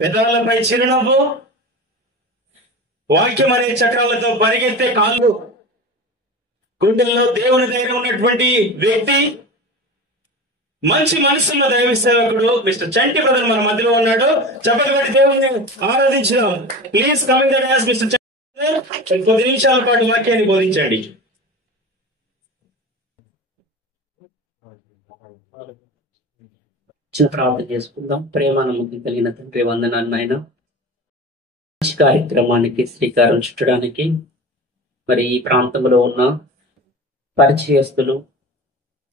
పెదాలపై చిరునవ్వు, వాక్యం అనే చక్రాలతో పరిగెత్తే కాళ్ళు, గుండెల్లో దేవుని ధైర్యం ఉన్నటువంటి వ్యక్తి, మంచి మనసున్న దైవ సేవకుడు మిస్టర్ చంటి బ్రదర్ మన మధ్యలో ఉన్నాడు. చెప్పబడి దేవుని ఆరాధించడం. Please coming that as mister Chanti brother 10 నిమిషాల పాటు వాక్యాన్ని బోధించండి. చిన్న ప్రార్థన చేసుకుందాం. ప్రేమ నమ్మకం కలిగిన తండ్రి, వందనాలు నాయన. మంచి కార్యక్రమానికి శ్రీకారం చుట్టడానికి మరి ఈ ప్రాంతంలో ఉన్న పరిచయస్తులు,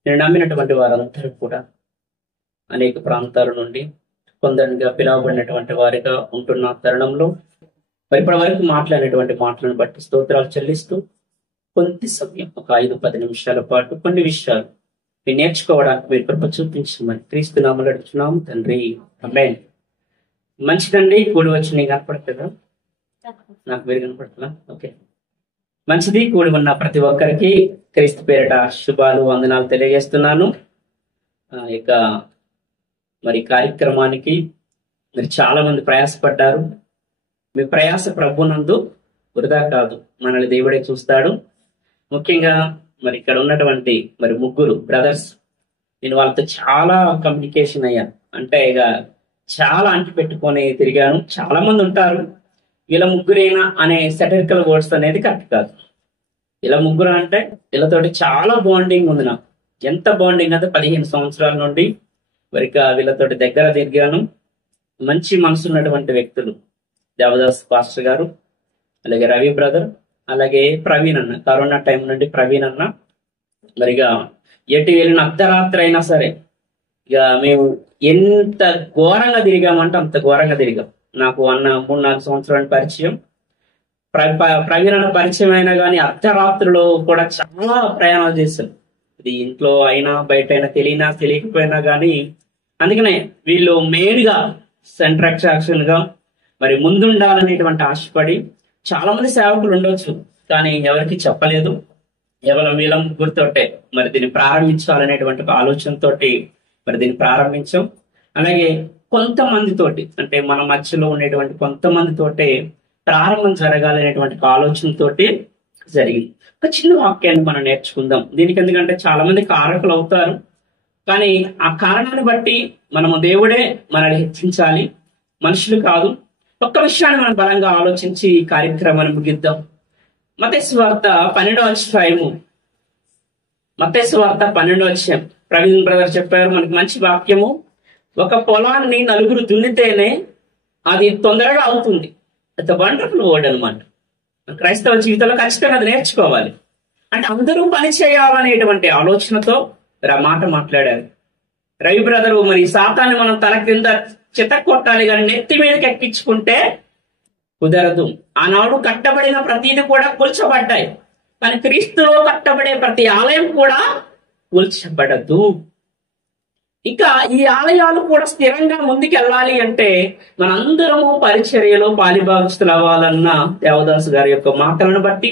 నేను నమ్మినటువంటి వారందరూ కూడా అనేక ప్రాంతాల నుండి కొందరిగా పిలువబడినటువంటి వారిగా ఉంటున్న తరుణంలో మరి ఇప్పటి వరకు మాట్లాడినటువంటి మాటలను బట్టి స్తోత్రాలు చెల్లిస్తూ కొద్ది సమయం ఒక 5-10 నిమిషాల పాటు కొన్ని విషయాలు మీరు నేర్చుకోవడానికి మీరు కృప చూపించమని క్రీస్తు నామములో అడుగుతున్నాము తండ్రి, ఆమేన్. మంచిదండి. కూడి వచ్చి నీకు కనపడుతుందా? నాకు మీరు కనపడుతుందా? ఓకే, మంచిది. కూడి ఉన్న ప్రతి ఒక్కరికి క్రీస్తు పేరిట శుభాలు, వందనాలు తెలియజేస్తున్నాను. ఇక మరి కార్యక్రమానికి మీరు చాలా మంది ప్రయాసపడ్డారు. మీ ప్రయాస ప్రభునందు వృధా కాదు, మనల్ని దేవుడే చూస్తాడు. ముఖ్యంగా మరి ఇక్కడ ఉన్నటువంటి మరి 3 బ్రదర్స్, నేను వాళ్ళతో చాలా కమ్యూనికేషన్ అయ్యాను. అంటే ఇక చాలా అంటి పెట్టుకొని తిరిగాను. చాలా మంది ఉంటారు, వీళ్ళ ముగ్గురేనా అనే సెటరికల్ వర్డ్స్ అనేది కరెక్ట్ కాదు. ఇలా 3 అంటే వీళ్ళతోటి చాలా బాండింగ్ ఉంది నాకు. ఎంత బాండింగ్ అంటే 15 సంవత్సరాల నుండి మరి వీళ్ళతోటి దగ్గర తిరిగాను. మంచి మనసు ఉన్నటువంటి వ్యక్తులు దేవదాస్ పాస్టర్ గారు, అలాగే రవి బ్రదర్, అలాగే ప్రవీణ్ అన్న. కరోనా టైం నుండి ప్రవీణ్ అన్న మరిగా ఎటు వెళ్ళిన అర్ధరాత్రి అయినా సరే ఇక మేము ఎంత ఘోరంగా తిరిగామంటే అంత ఘోరంగా తిరిగాం. నాకు అన్న 3-4 సంవత్సరాల పరిచయం. ప్రవీణ్ అన్న పరిచయం అయినా కానీ అర్ధరాత్రిలో కూడా చాలా ప్రయాణాలు చేశాను. ఇది ఇంట్లో అయినా బయట అయినా తెలియకపోయినా కానీ. అందుకనే వీళ్ళు మెయిన్ గా సెంటర్ అట్రాక్షన్ గా మరి ముందుండాలనేటువంటి ఆశపడి చాలా మంది సేవకులు ఉండొచ్చు, కానీ ఎవరికి చెప్పలేదు. కేవలం వీళ్ళ 3తోటే మరి దీన్ని ప్రారంభించాలనేటువంటి ఒక ఆలోచనతోటి మరి దీన్ని ప్రారంభించాం. అలాగే కొంతమందితోటి, అంటే మన మధ్యలో ఉండేటువంటి కొంతమందితోటే ప్రారంభం జరగాలనేటువంటి ఆలోచనతోటి జరిగింది. ఒక చిన్న వాక్యాన్ని మనం నేర్చుకుందాం దీనికి. ఎందుకంటే చాలా మంది కారకులు అవుతారు, కానీ ఆ కారణాన్ని బట్టి మనము దేవుడే మనల్ని హెచ్చించాలి, మనుషులు కాదు. ఒక్క విషయాన్ని మనం బలంగా ఆలోచించి ఈ కార్యక్రమాన్ని ముగిద్దాం. మత్తయి సువార్త 12వ అధ్యాయము. మత్తయి సువార్త 12వ అధ్యాయం. ప్రవీణ్ బ్రదర్ చెప్పారు మనకి మంచి వాక్యము. ఒక పొలాన్ని 4 దున్నితేనే అది తొందరగా అవుతుంది. అది వండర్ఫుల్ వర్డ్ అనమాట. క్రైస్తవ జీవితంలో ఖచ్చితంగా అది నేర్చుకోవాలి. అంటే అందరూ పని చేయాలనేటువంటి ఆలోచనతో ఆ మాట మాట్లాడారు రవి బ్రదరు. మరి సాతాన్ని మనం తల కింద చిత కొట్టాలి, కానీ నెత్తి మీదకి ఎక్కించుకుంటే కుదరదు. ఆనాడు కట్టబడిన ప్రతిది కూడా కూల్చబడ్డాయి, కానీ క్రీస్తులో కట్టబడే ప్రతి ఆలయం కూడా కూల్చబడదు. ఇక ఈ ఆలయాలు కూడా స్థిరంగా ముందుకెళ్ళాలి అంటే మనందరము పరిచర్యలో పాలిభాగస్తులు అవ్వాలన్న దేవదాసు గారి యొక్క మాటలను బట్టి,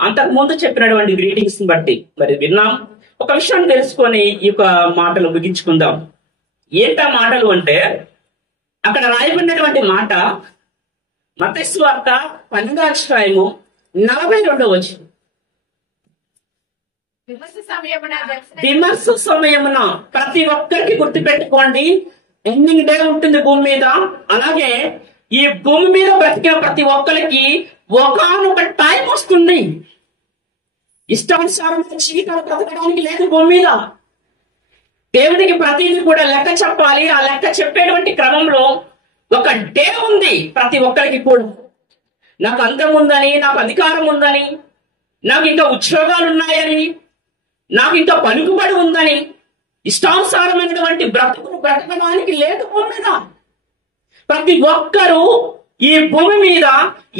అంతకు ముందు చెప్పినటువంటి గ్రీటింగ్స్ బట్టి మరి విన్నాం. ఒక విషయాన్ని తెలుసుకొని ఈ యొక్క మాటలు ముగించుకుందాం. ఏంటా మాటలు అంటే, అక్కడ రాయబడినటువంటి మాట మత్తయి సువార్త 12వ అధ్యాయము 42వ వచనం. విమర్శ సమయమున ప్రతి ఒక్కరికి గుర్తుపెట్టుకోండి, ఎండింగ్ డే ఉంటుంది భూమి మీద. అలాగే ఈ భూమి మీద బ్రతికే ప్రతి ఒక్కరికి ఒకానొక టైం వస్తుంది. ఇష్టానుసారం జీవితాలు బ్రతకడానికి లేదు భూమి మీద. దేవునికి ప్రతిదీ కూడా లెక్క చెప్పాలి. ఆ లెక్క చెప్పేటువంటి క్రమంలో ఒక డే ఉంది ప్రతి ఒక్కరికి కూడా. నాకు అందం ఉందని, నాకు అధికారం ఉందని, నాకు ఇంకా ఉద్యోగాలు ఉన్నాయని, నాకు ఇంకా పలుకుబడి ఉందని ఇష్టానుసారమైనటువంటి బ్రతుకును బ్రతకడానికి లేదు భూమి మీద. ప్రతి ఒక్కరూ ఈ భూమి మీద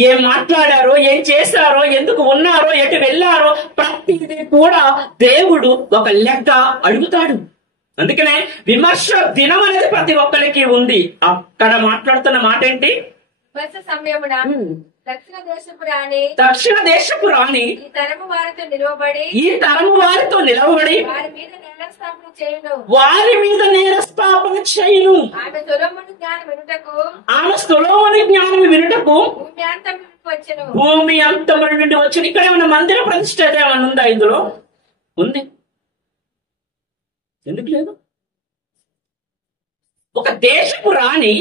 ఏం మాట్లాడారో, ఏం చేశారో, ఎందుకు ఉన్నారో, ఎటు వెళ్ళారో ప్రతిదీ కూడా దేవుడు ఒక లెక్క అడుగుతాడు. అందుకనే విమర్శ దినం అనేది ప్రతి ఒక్కరికి ఉంది. అక్కడ మాట్లాడుతున్న మాట ఏంటి? దక్షిణ దేశపు రాణి ఈ తరము వారితో నిలవబడి వారి మీద నేరస్థాపన చేయును. ఆమె సొలొమోను జ్ఞానం వినుటకు భూమి అంతము నుండి వచ్చును. ఇక్కడ ఏమైనా మందిర ప్రతిష్ఠ ఏమైనా ఉందా? ఇందులో ఉంది. ఎందుకు లేదు? ఒక దేశపు రాణి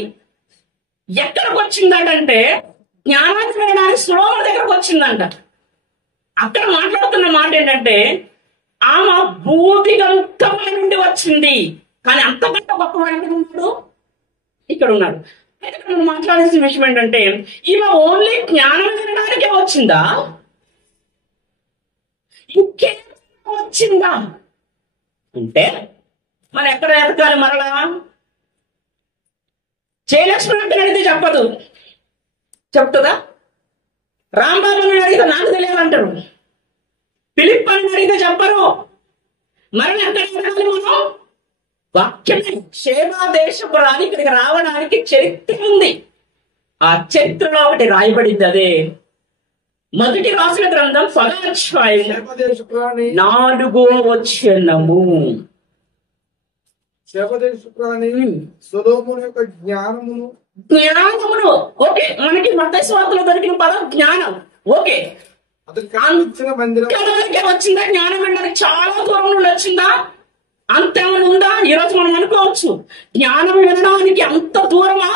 ఎక్కడికి వచ్చిందంటే జ్ఞానాన్ని వినడానికి సొలొమోను దగ్గరకు వచ్చిందంట. అక్కడ మాట్లాడుతున్న మాట ఏంటంటే ఆమె భూదిగంతముల నుండి వచ్చింది. కానీ అంతకంటే గొప్పవాడు ఉన్నాడు, ఇక్కడ ఉన్నాడు. అయితే ఇక్కడ మనం మాట్లాడాల్సిన విషయం ఏంటంటే ఈమె ఓన్లీ జ్ఞానం వినడానికే వచ్చిందా, ఇంకేం వచ్చిందా అంటే మరి ఎక్కడ ఎదగాలి? మరలా జయలక్ష్మి అడిగితే చెప్పదు, చెప్తుందా? రాంబాబుని అడిగితే నాకు తెలియాలంటారు, ఫిలిప్ అని అడిగితే చెప్పరు. మరలా ఎక్కడ ఎదగాలి మనం? వాక్యమే. షేబా దేశపు రాణి ఇక్కడికి రావడానికి చరిత్ర ఉంది. ఆ చరిత్రలో ఒకటి రాయబడింది, అదే మొదటి రాసిన గ్రంథం 10వ అధ్యాయం 4వ వచనము. సొలొమోను యొక్క జ్ఞానమును ఓకే, మనకి మత్తయి సువార్తలో దొరికిన పదం జ్ఞానం. ఓకే, వచ్చిందా? జ్ఞానం అంటే చాలా దూరం నుండి వచ్చిందా? అంతేమైనా ఉందా? ఈరోజు మనం అనుకోవచ్చు జ్ఞానం వినడానికి అంత దూరమా,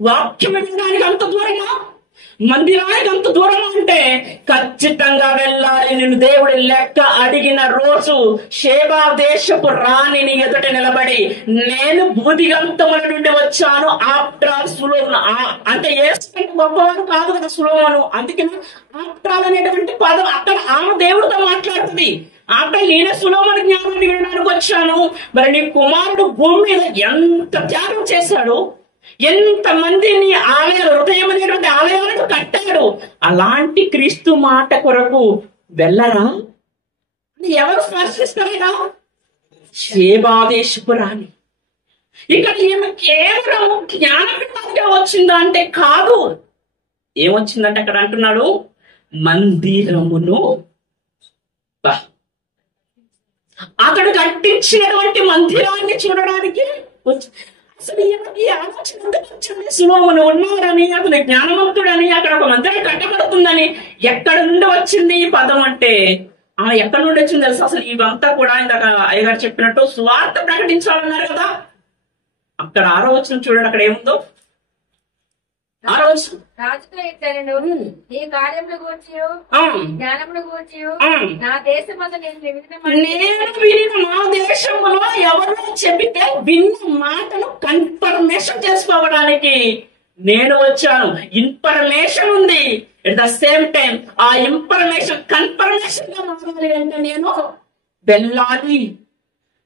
వాక్యం వినడానికి అంత దూరమా, మందిరానికి అంత దూరం అంటే ఖచ్చితంగా వెళ్ళాలి. నేను దేవుడి లెక్క అడిగిన రోజు షేబా దేశపు రాణిని ఎదుట నిలబడి నేను భూదిగంతముల నుండి వచ్చాను. ఆఫ్టర్ ఆల్ సులోమోను అంటే ఏ గొప్పవాడు కాదు కదా సులోమోను. అందుకని ఆఫ్టర్ ఆల్ అనేటువంటి పదం అక్కడ ఆమె దేవుడితో మాట్లాడుతుంది. ఆఫ్టర్ నేనే సులోమోను జ్ఞానాన్ని వినడానికి వచ్చాను. మరి నీ కుమారుడు భూమి మీద ఎంత త్యాగం చేశాడు, ఎంత మందిని ఆలయాలు, హృదయం అనేటువంటి ఆలయాలను కట్టాడు. అలాంటి క్రీస్తు మాట కొరకు వెళ్ళరా? ఎవరు స్పర్శిస్తారా? షేబా దేశపు రాణి. ఇక్కడ ఈమె కేవలం జ్ఞానపీఠంగా వచ్చిందా అంటే కాదు. ఏమొచ్చిందంటే అక్కడ అంటున్నాడు మందిరమును, అతడు కట్టించినటువంటి మందిరాన్ని చూడడానికి అసలు ఈ ఆలోచన ఎందుకు వచ్చింది? సులోమోను ఉన్నాడని, అతను జ్ఞానవంతుడని, అక్కడ ఒక మందిరం కట్టబడుతుందని ఎక్కడ నుండి వచ్చింది ఈ పదం అంటే ఎక్కడి నుండి వచ్చింది తెలుసు? అసలు ఇవంతా కూడా ఇందాక అయ్యగారు చెప్పినట్టు స్వార్థ ప్రకటించాలన్నారు కదా. అక్కడ 6వ వచనం చూడండి, అక్కడ ఏముందో? 6వ వచనం, రాజుతో ఇట్లనెను, నీ కార్యములు గూర్చియు జ్ఞానములు గూర్చియు నా దేశమందు నేను వినిన మా దేశంలో ఎవరో చెబితే విన్న మాటను కన్ఫర్మేషన్ చేసుకోవడానికి నేను వచ్చాను. ఇన్ఫర్మేషన్ ఉంది, ఎట్ ద సేమ్ టైం ఆ ఇన్ఫర్మేషన్ కన్ఫర్మేషన్ గా మారాలి అంటే నేను వెళ్ళాలి.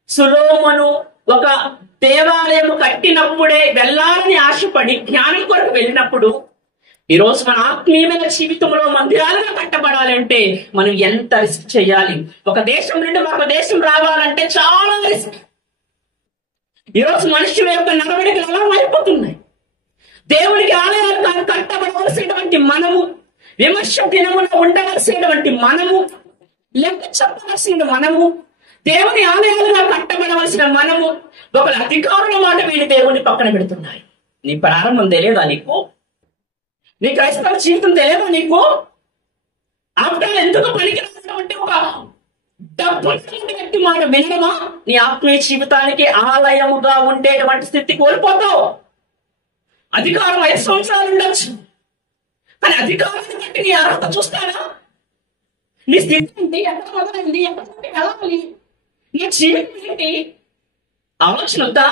సులోమోను ఒక దేవాలయం కట్టినప్పుడే వెళ్ళాలని ఆశపడి జ్ఞానం కొరకు వెళ్ళినప్పుడు ఈరోజు మన ఆత్మీయమైన జీవితంలో మందిరాలుగా కట్టబడాలంటే మనం ఎంత రిస్క్ చేయాలి? ఒక దేశం నుండి మరొక దేశం రావాలంటే చాలా రిస్క్. ఈరోజు మనుషుల యొక్క నడవడికలు ఎలా అయిపోతున్నాయి? దేవుడికి ఆలయాలు కట్టబడవలసినటువంటి మనము, విమర్శ దినమున ఉండవలసినటువంటి మనము, లెక్క చెప్పవలసిన మనము, దేవుని ఆలయాలుగా కట్టబడవలసిన మనము ఒకళ్ళ అధికారుల మాట వీళ్ళు దేవుని పక్కన పెడుతున్నాయి. నీ ప్రారంభం తెలియదా నీకు? నీ క్రైస్తవ జీవితం తెలియదా నీకు? ఆఫ్టర్ ఎందుకు పనికిరానటువంటి ఒక డబ్బు వ్యక్తి మాట వినడమా నీ ఆత్మీయ జీవితానికి ఆలయముగా ఉండేటువంటి స్థితి కోల్పోతావు. అధికారం 5 సంవత్సరాలు ఉండొచ్చు, కానీ అధికారాన్ని బట్టి నీ అర్హత చూస్తానా? నీ స్థితి ఏంటి? ఎక్కడ మొదలైంది? ఎక్కడ వెళ్ళాలి? నీ జీవితం ఏంటి? ఆలోచన వద్దా?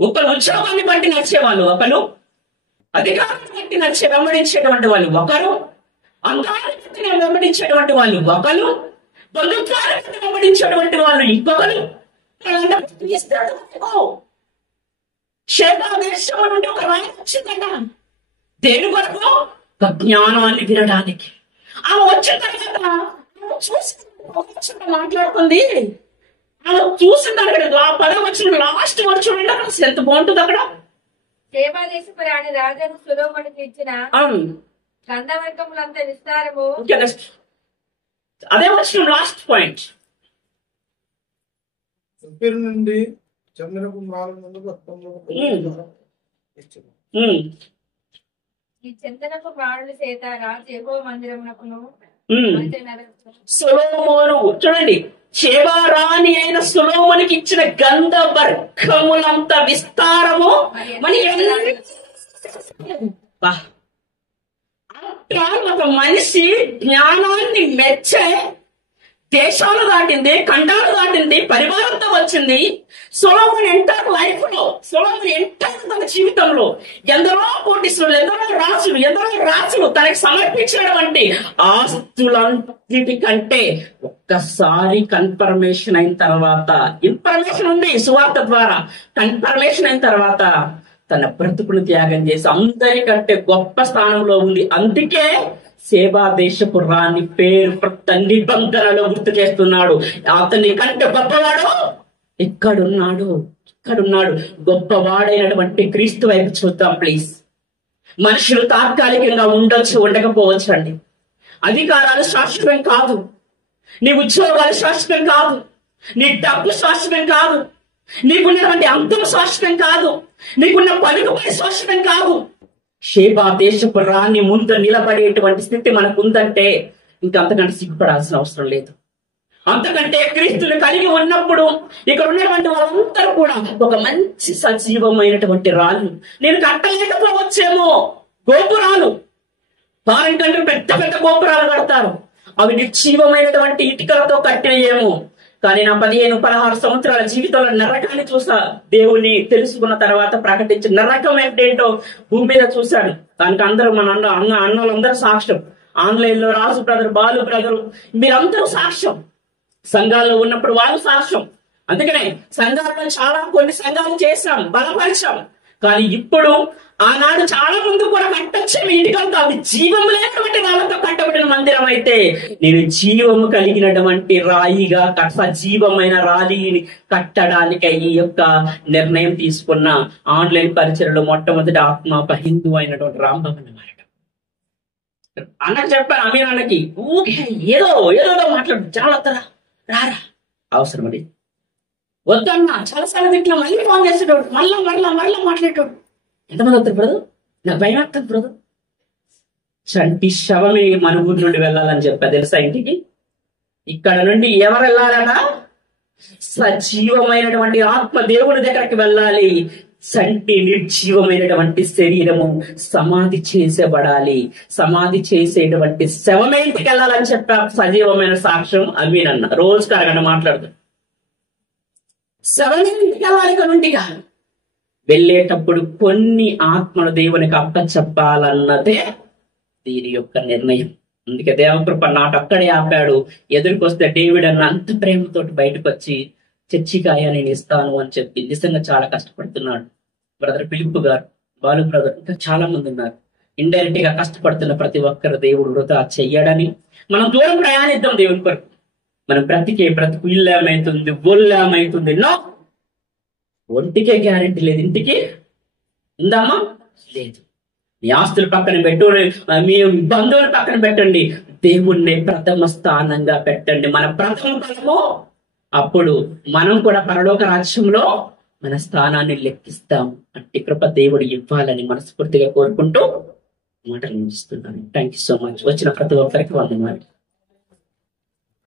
ఒకరు ఉద్యోగాన్ని బట్టి నడిచేవాళ్ళు ఒకరు, అధికారాన్ని బట్టి వెంబడించేటువంటి వాళ్ళు ఒకరు, అంగాన్ని బట్టి వెంబడించేటువంటి వాళ్ళు ఒకరు, బంధుత్వాన్ని బట్టి వెంబడించేటువంటి వాళ్ళు ఇంకొకరు. షేబా దేశం నుండి ఒక రాయి వచ్చిందట దేని కొరకు? ఒక జ్ఞానాన్ని వినడానికి. ఆమె వచ్చిన తర్వాత చూసి మాట్లాడుతుంది. ఆమె చూసింది అక్కడ ఆ 10వ వచనం లాస్ట్ వర్డ్ చూడండి, అసలు ఎంత బాగుంటుంది అక్కడ. సేవాదేశపు రాణి రాజను సొలొమోనుకు ఇచ్చిన గంధవర్గములంత విస్తారము. అదే వచ్చిన లాస్ట్ పాయింట్. నుండి చంద్రపు ఈ చందనపు ప్రాణుల చేత రాజు యెహోవా మందిరమునకును సొలొమోను చూడండి, శేబారాణి అయిన సొలొమోనుకి ఇచ్చిన గంధవర్గములంత విస్తారము ఒక మనిషి జ్ఞానాన్ని మెచ్చే దేశాలు దాటింది, ఖండాలు దాటింది, పరివారంతో వచ్చింది. సొలొమోన్ ఎంటర్ లైఫ్ లో, సొలొమోన్ ఎంటర్ తన జీవితంలో ఎందరో కోటీశ్వరులు, ఎందరో రాజులు తనకి సమర్పించినటువంటి ఆస్తులన్నిటికంటే ఒక్కసారి కన్ఫర్మేషన్ అయిన తర్వాత, ఇన్ఫర్మేషన్ ఉంది సువార్త ద్వారా, కన్ఫర్మేషన్ అయిన తర్వాత తన బ్రతుకును త్యాగం చేసి అందరికంటే గొప్ప స్థానంలో ఉంది. అందుకే సేవా దేశపు రాణి పేరు ప్రతి నిబంధనలో గుర్తు చేస్తున్నాడు. అతని కంటే గొప్పవాడు ఇక్కడున్నాడు. గొప్పవాడైనటువంటి క్రీస్తు వైపు చూద్దాం ప్లీజ్. మనుషులు తాత్కాలికంగా ఉండొచ్చు, ఉండకపోవచ్చు అండి. అధికారాలు శాశ్వతం కాదు, నీ ఉద్యోగాలు శాశ్వతం కాదు, నీ డబ్బు శాశ్వతం కాదు, నీకున్నటువంటి అంతం శాశ్వతం కాదు, నీకున్న పలుకుబడి శాశ్వతం కాదు. షేబా దేశపు రాణి ముందు నిలబడేటువంటి స్థితి మనకు ఉందంటే ఇంకా అంతకంటే సిగ్గుపడాల్సిన అవసరం లేదు. అంతకంటే క్రీస్తుని కలిగి ఉన్నప్పుడు ఇక్కడ ఉన్నటువంటి వాళ్ళందరూ కూడా ఒక మంచి సజీవమైనటువంటి రాళ్ళు. నేను కట్టలేకపోవచ్చేమో గోపురాలు, ఫారెన్ కంట్రీ పెద్ద పెద్ద గోపురాలు కడతారు, అవి నిర్జీవమైనటువంటి ఇటుకలతో కట్టినయేమో. కానీ నా 15-16 సంవత్సరాల జీవితంలో నరకాన్ని చూసా. దేవుని తెలుసుకున్న తర్వాత ప్రకటించిన నరకం ఏంటేంటో భూమి మీద చూశాడు. దానికి అందరూ మన అన్నలందరూ సాక్ష్యం. ఆన్లైన్ లో రాజు బ్రదర్, బాలు బ్రదరు, మీరందరూ సాక్ష్యం. సంఘాల్లో ఉన్నప్పుడు వాళ్ళు సాక్ష్యం. అందుకనే సంఘాల్లో కొన్ని సంఘాలు చేశాం, బలపరిచాం. కానీ ఇప్పుడు ఆనాడు చాలా ముందు కూడా కట్టొచ్చే ఇంటికంతా అవి జీవం లేనటువంటి వాళ్ళతో కట్టబడిన మందిరం అయితే నేను జీవము కలిగినటువంటి రాయిగా సజీవమైన రాయిని కట్టడానికి ఈ యొక్క నిర్ణయం తీసుకున్న ఆన్లైన్ పరిచయలో మొట్టమొదటి ఆత్మ హిందూ అయినటువంటి రాంబాబు అన్నమాట. అన్నకు చెప్పాను, అమీర్ అన్నకి ఊకే ఏదో మాట్లాడు, చాలా రారా అవసరం అది వద్దన్నా చాలాసార్లు ఇట్లా మళ్ళీ ఫోన్ చేసేటోడు, మళ్ళా మాట్లాడేటోడు. ఎంతమంది వస్తారు బ్రదర్? నాకు భయం వస్తుంది బ్రదర్. చంటి శవమే మన ఊరి నుండి వెళ్ళాలని చెప్పా తెలుసా ఇంటికి. ఇక్కడ నుండి ఎవరు వెళ్ళాలన్నా సజీవమైనటువంటి ఆత్మ దేవుడి దగ్గరికి వెళ్ళాలి. చంటి నిర్జీవమైనటువంటి శరీరము సమాధి చేసేబడాలి. సమాధి చేసేటువంటి శవమే ఇంటికి వెళ్ళాలని చెప్పా. సజీవమైన సాక్ష్యం అమీన్ అన్న రోజుకి అరగంట మాట్లాడుతూ శవమే ఇంటికి వెళ్ళాలి. ఇక్కడ నుండి వెళ్ళేటప్పుడు కొన్ని ఆత్మలు దేవునికి అప్పచెప్పాలన్నదే దీని యొక్క నిర్ణయం. అందుకే దేవకృప నాటు అక్కడే ఆపాడు. ఎదురుకొస్తే డేవిడ్ అన్న అంత ప్రేమతోటి బయటకు వచ్చి చర్చికాయ నేను ఇస్తాను అని చెప్పి నిజంగా చాలా కష్టపడుతున్నాడు. బ్రదర్ పిలుపు గారు, బాలు బ్రదర్, ఇంకా చాలా మంది ఉన్నారు. ఇండైరెక్ట్ గా కష్టపడుతున్న ప్రతి ఒక్కరు దేవుడు వృధా చెయ్యడని మనం దూరం ప్రయాణిద్దాం దేవుని కొరకు. మనం బ్రతుకు ఇల్లు ఏమైతుంది, ఒళ్ళు ఏమైతుంది, నో ఒంటికే గ్యారెంటీ లేదు. ఇంటికి ఉందామా? లేదు. మీ ఆస్తులు పక్కన పెట్టు, మీ బంధువులు పక్కన పెట్టండి, దేవుణ్ణి ప్రథమ స్థానంగా పెట్టండి. మన ప్రథమ ఫలము. అప్పుడు మనం కూడా పరలోక రాజ్యంలో మన స్థానాన్ని లెక్కిస్తాం. అట్టి కృప దేవుడు ఇవ్వాలని మనస్ఫూర్తిగా కోరుకుంటూ మాటలు ముగిస్తున్నాను. Thank you so much. వచ్చిన ప్రతి ఒక్కరికి వందనాలు.